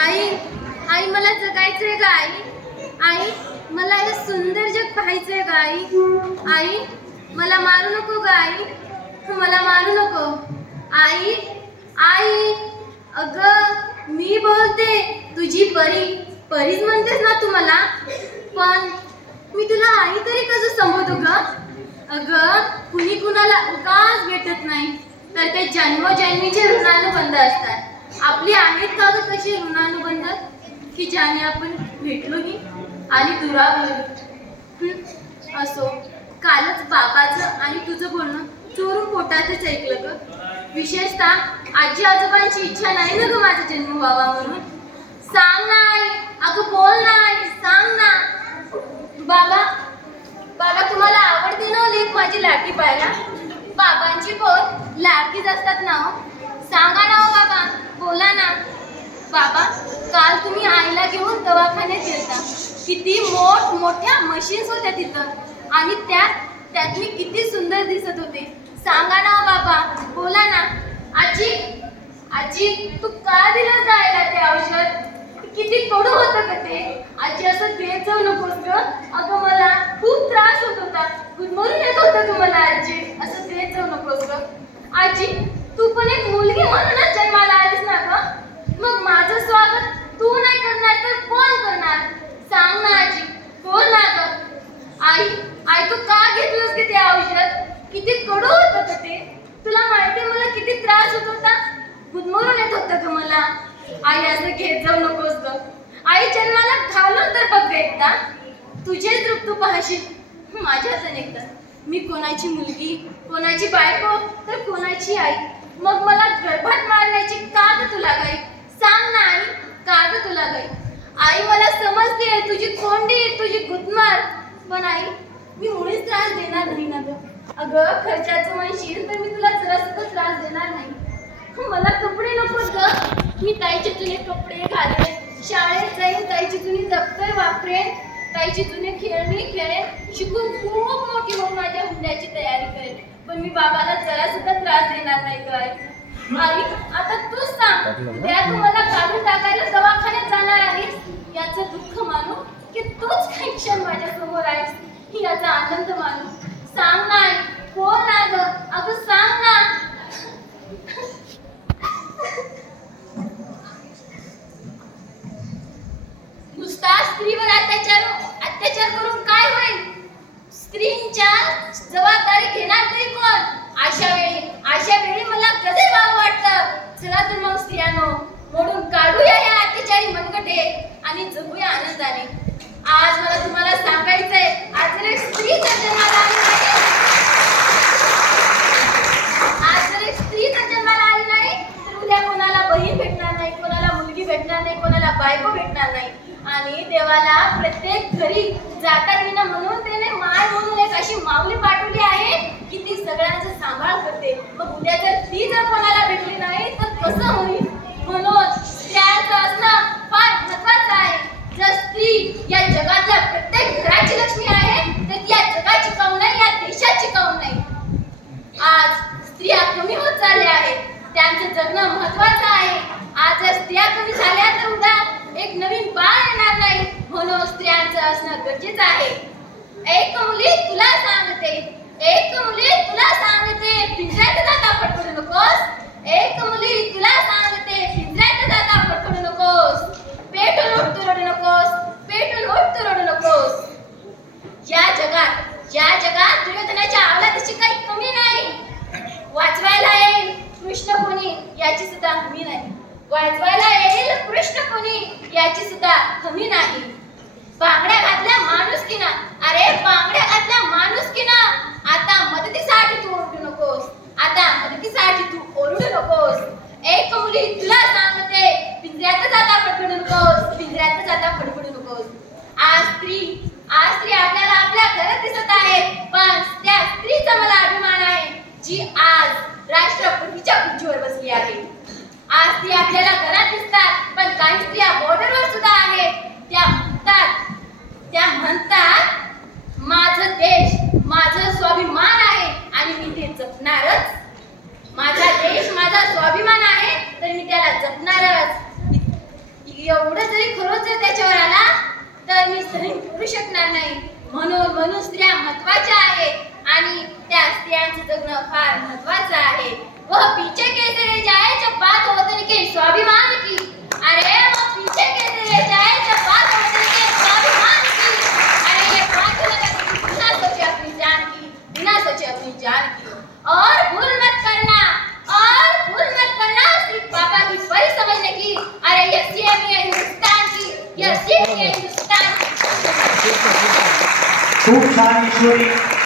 आई आई मला जगायचंय ग आई. आई मला हे सुंदर जग पाहायचंय ग आई. आई मला मारू नको ग आई. मला मारू नको. आई आई अग मी बोलते तुझी परी परीच म्हणतेस ना तू मला. पण मी तुला आई तरी कसं संबोधू ग? अगं कुणी कुणाला उगाच भेटत नाही. तर ते जन्मजन्मीचे ऋणानुबंध असतात. आपली आहेत का कशी ऋणानुबंध की ज्याने आपण भेटलोही आणि दुरावलो असो. कालच बाबाचं आणि तुझं बोलणं चोरून पोटातच ऐकलं ग. विशेषतः आजी आजोबांची इच्छा नाही ना ग माझा जन्म व्हावा म्हणून? सांग ना आई अगं बोल ना आई सांग ना. बाबा बाबा तुम्हाला आवडते ना हो लेख माझी लाठी पाहायला? बाबांची पोर लाडकीच असतात ना हो? सांगा ना हो बाबा. बोला ना. बाबा काल तुम्ही आईला घेऊन दवाखान्यात गेलता. किती मोठ मोठ्या मशीन्स होत्या तिथं. आणि त्यात त्यात मी किती सुंदर दिसत होते. सांगा ना हो बाबा. बोला ना. आजी आजी तू का दिलं जायला ते औषध? किती कडू होतं का ते? आजी असं देत जाऊ नकोस ग. अगं मला खूप त्रास होत होता. गुदमरून येत होतं तुम्हाला मला आजी. असं देत जाऊ नकोस ग. आजी तू पण एक मुलगी म्हणूनच जन्माला आलीस ना ग मग माझं स्वागत तू नाही करणार तर कोण करणार सांग ना आजी बोल ना ग आई आई तू का घेतलंस की ते औषध किती कडू होतं ते? तुला माहिती मला किती त्रास होत होता? गुदमरून येत होतं ग मला. आई असं घेत जाऊ नकोस ग. आई जन्माला घालून तर बघ ग एकदा. तुझेच रूप तू पाहशील. माझ्याच एकदा. मी कोणाची मुलगी कोणाची बायको तर कोणाची आई? मग मला गर्भात मारण्याची का ग तुला गाई सांग ना आई का ग तुला गाई आई मला समजते तुझी कोंडी तुझी गुदमार. पण आई मी मुळीच त्रास देणार नाही ना ग अगं खर्चाचं म्हणशील तर मी तुला जरा सुद्धा त्रास देणार नाही. मला कपडे नकोत ग. मी ताईचे जुने कपडे घालेन. शाळेत जाईन ताईची जुनी दप्तर वापरेन. ताईची जुने खेळणी खेळेन. शिकून खूप मोठी होऊन माझ्या हुंड्याची तयारी करेन. पण मी बाबाला जरा सुद्धा त्रास देणार नाही ग आई. आई आता तूच सांग उद्या तू मला काढून टाकायला दवाखान्यात जाणार आहेस? याचं दुःख मानू की तूच काही क्षण माझ्यासमोर आहेस याचा आनंद मानू सांग ना आई कोण ना ग अगं सांग ना नुसता स्त्रीवर अत्याचार अत्याचार करून काय होईल? स्त्रींच्या जबाबदारी घेणार तरी कोण? अशा वेळी अशा वेळी मला गजर व्हावं वाटतं? चला तर मग स्त्रियानो मोडून काढूया या अत्याचारी मनगटे आणि जगूया आनंदाने. आज मला तुम्हाला सांगायचंय आज जर एक स्त्री जन्माला आली नाही आज जर एक स्त्री जन्माला आली नाही तर उद्या कोणाला बहीण भेटणार नाही कोणाला मुलगी भेटणार नाही कोणाला बायको भेटणार नाही. आणि देवाला प्रत्येक घरी जाता येणं म्हणून त्याने माय म्हणून एक अशी माऊली पाठवली आहे की ती सगळ्यांचा सांभाळ करते. मग उद्या जर ती जर कोणाला भेटली नाही तर कसं होईल? म्हणून स्त्रियांचं असणं फार महत्वाचं आहे. जर स्त्री या जगातल्या प्रत्येक घराची लक्ष्मी आहे तर ती या जगाची काऊन नाही या देशाची काऊन नाही आज स्त्रिया कमी होत चालल्या आहेत. त्यांचं जगणं महत्वाचं आहे. आज जर स्त्रिया कमी झाल्या तर उद्या एक नवीन बाळ येणार नाही. म्हणून स्त्रियांचं असणं गरजेचं आहे. एक मुली तुला सांगते. एक मुली तुला सांगते पिंजऱ्यात जाता फटफडू नकोस. एक मुली तुला सांगते पिंजऱ्यात जाता फटफडू नकोस. पेटून उठतो रडू नकोस. पेटून उठतो रडू नकोस. या जगात या जगात दुर्योधनाच्या आवलादीची काही कमी नाही. वाचवायला येईल. कृष्ण कोणी याची सुद्धा हमी नाही. वाचवायला येईल कृष्ण कोणी याची सुद्धा हमी नाही. बांगड्या घातल्या माणूस की ना? अरे बांगड्या घातल्या माणूस की ना? आता मदतीसाठी तू ओरडू नकोस. आता मदतीसाठी तू ओरडू नकोस. एक मुली तुला सांगते पिंजऱ्यात जाता फडफडू नकोस. पिंजऱ्यात जाता फडफडू नकोस. आज स्त्री आज स्त्री आपल्याला आपल्या घरात दिसत आहे पण त्या स्त्रीचा मला अभिमान आहे जी आज राष्ट्रपतीच्या खुर्चीवर बसली आहे. आज ती आपल्याला घरात दिसतात पण काही स्त्रिया बॉर्डरवर सुद्धा आहेत त्या म्हणतात त्या म्हणतात माझं देश माझं स्वाभिमान आहे आणि मी ते जपणारच. माझा देश माझा स्वाभिमान आहे तर मी त्याला जपणारच. एवढं जरी खरोच जर त्याच्यावर आला तर मी सहन करू शकणार नाही. म्हणून म्हणून स्त्रिया महत्त्वाच्या आहेत आणि त्या स्त्रियांचं जगणं फार महत्वाचं आहे. वह पीछे कैसे रह जाए जब बात हो वतन के स्वाभिमान की? अरे वो पीछे कैसे रह जाए जब बात हो वतन के स्वाभिमान की? अरे, ये बात लगा कि बिना सोचे अपनी जान की बिना सोचे अपनी जान की। और भूल मत करना, और भूल मत करना, सिर्फ़ पापा की परी समझने की। अरे ये सीएम है हिंदुस्तान की ये सीएम है हिंदुस्तान की। खूप छान ईश्वरी